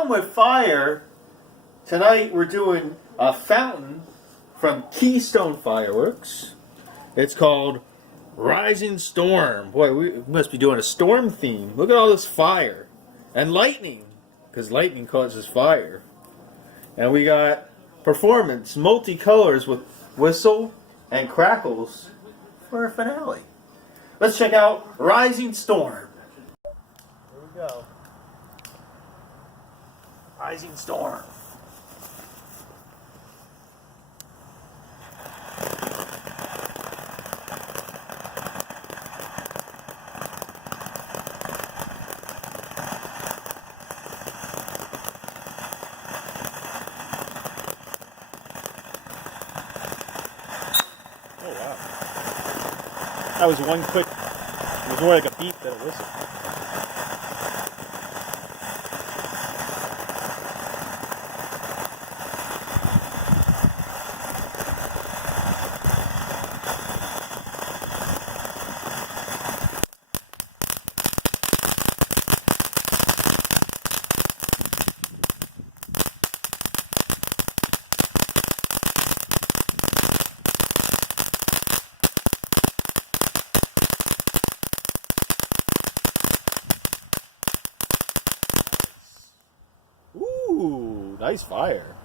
fun with fire. Tonight we're doing a fountain from Keystone Fireworks. It's called Rising Storm. Boy, we must be doing a storm theme. Look at all this fire. And lightning, because lightning causes fire. And we got performance, multicolors with whistle and crackles for a finale. Let's check out Rising Storm. Here we go. Rising Storm. Oh wow. That was one quick, it was more like a beep than a whistle. Ooh, nice fire.